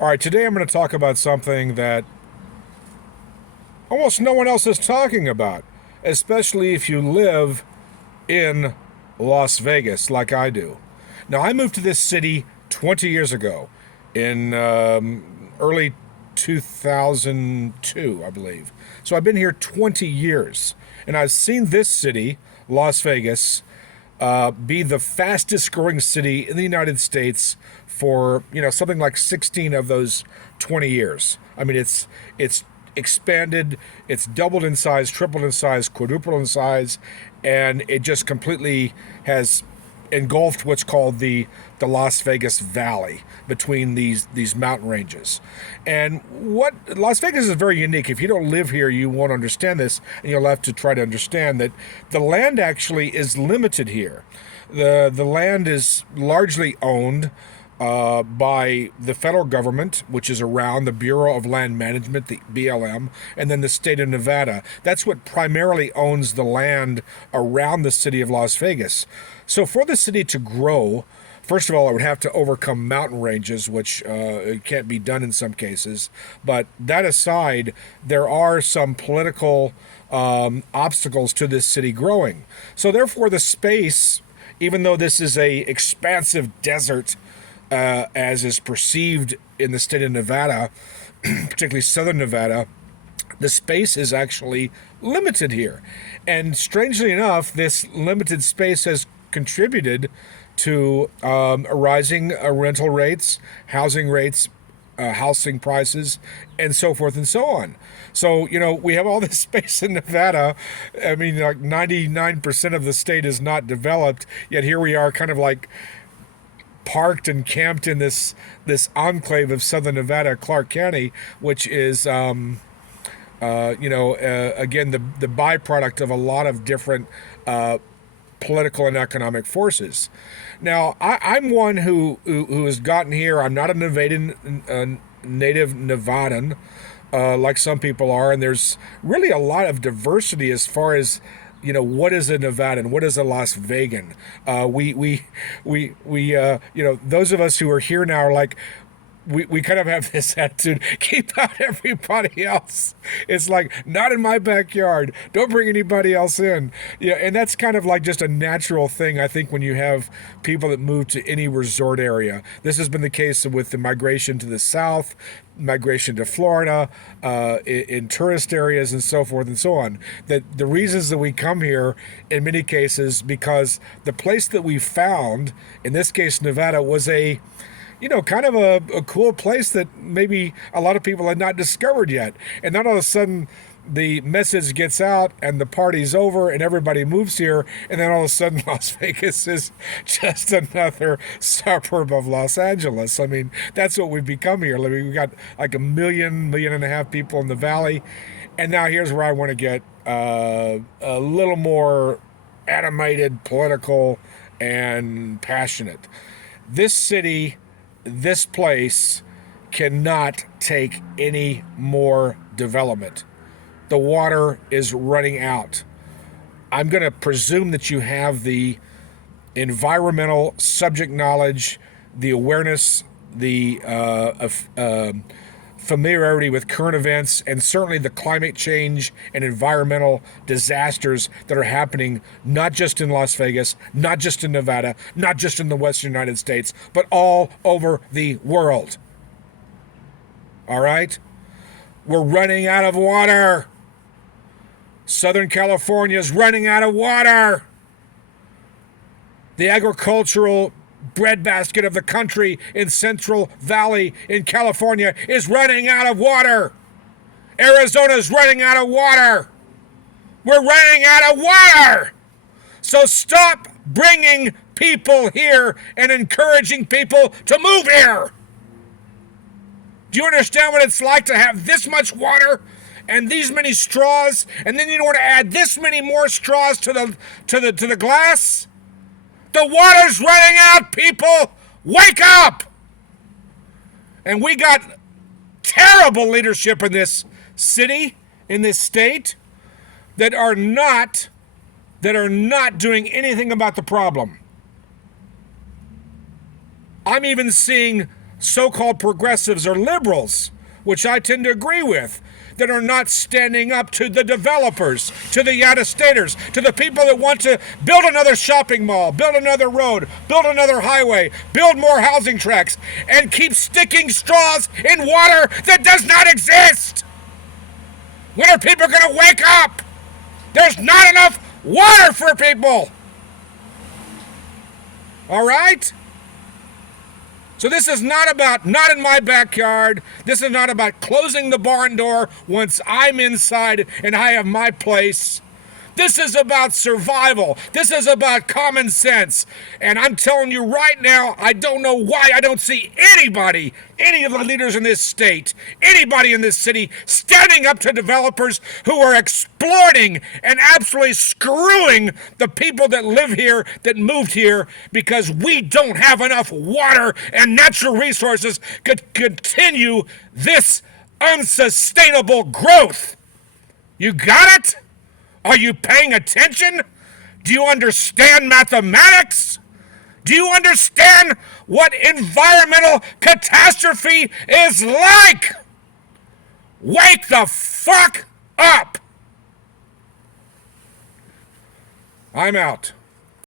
All right, today I'm going to talk about something that almost no one else is talking about, especially if you live in Las Vegas like I do. Now, I moved to this city 20 years ago in early 2002, I believe. So I've been here 20 years, and I've seen this city, Las Vegas, be the fastest growing city in the United States for something like 16 of those 20 years. I mean, it's expanded, it's doubled in size, tripled in size, quadrupled in size, and it just completely has engulfed what's called the Las Vegas Valley between these mountain ranges. And what Las Vegas is very unique. If you don't live here, you won't understand this, and you'll have to try to understand that the land actually is limited here. The land is largely owned by the federal government, which is around the Bureau of Land Management, the BLM, and then the state of Nevada. That's what primarily owns the land around the city of Las Vegas. So for the city to grow, first of all, it would have to overcome mountain ranges, which it can't be done in some cases. But that aside, there are some political obstacles to this city growing. So therefore, the space, even though this is a expansive desert, as is perceived in the state of Nevada, particularly southern Nevada, the space is actually limited here. And strangely enough, this limited space has contributed to rising rental rates, housing prices, and so forth and so on. So, we have all this space in Nevada. I mean, like 99% of the state is not developed, yet here we are kind of like parked and camped in this enclave of southern Nevada, Clark County, which is, again, the byproduct of a lot of different political and economic forces. Now, I'm one who has gotten here. I'm not a native Nevadan, like some people are, and there's really a lot of diversity as far as what is a Nevadan? What is a Las Vegan? Those of us who are here now are like, we kind of have this attitude, keep out everybody else. It's like, not in my backyard. Don't bring anybody else in. Yeah, and that's kind of like just a natural thing, I think, when you have people that move to any resort area. This has been the case with the migration to the south, migration to Florida, in tourist areas and so forth and so on. That the reasons that we come here, in many cases, because the place that we found, in this case Nevada, was kind of a cool place that maybe a lot of people had not discovered yet. And then all of a sudden, the message gets out and the party's over and everybody moves here. And then all of a sudden, Las Vegas is just another suburb of Los Angeles. I mean, that's what we've become here. I mean, we've got like a million and a half people in the valley. And now here's where I want to get a little more animated, political, and passionate. This city, this place cannot take any more development. The water is running out. I'm going to presume that you have the environmental subject knowledge, the awareness, the familiarity with current events, and certainly the climate change and environmental disasters that are happening not just in Las Vegas, not just in Nevada, not just in the Western United States, but all over the world. All right? We're running out of water. Southern California is running out of water. The agricultural breadbasket of the country in Central Valley in California is running out of water. Arizona's running out of water. We're running out of water. So stop bringing people here and encouraging people to move here. Do you understand what it's like to have this much water and these many straws, and then you want to add this many more straws to the glass? The water's running out, people! Wake up! And we got terrible leadership in this city, in this state, that are not doing anything about the problem. I'm even seeing so-called progressives or liberals, which I tend to agree with, that are not standing up to the developers, to the out-of-staters, to the people that want to build another shopping mall, build another road, build another highway, build more housing tracts, and keep sticking straws in water that does not exist. When are people going to wake up? There's not enough water for people. All right? So this is not about not in my backyard. This is not about closing the barn door once I'm inside and I have my place. This is about survival. This is about common sense. And I'm telling you right now, I don't know why I don't see anybody, any of the leaders in this state, anybody in this city standing up to developers who are exploiting and absolutely screwing the people that live here, that moved here, because we don't have enough water and natural resources to continue this unsustainable growth. You got it? Are you paying attention? Do you understand mathematics? Do you understand what environmental catastrophe is like? Wake the fuck up! I'm out.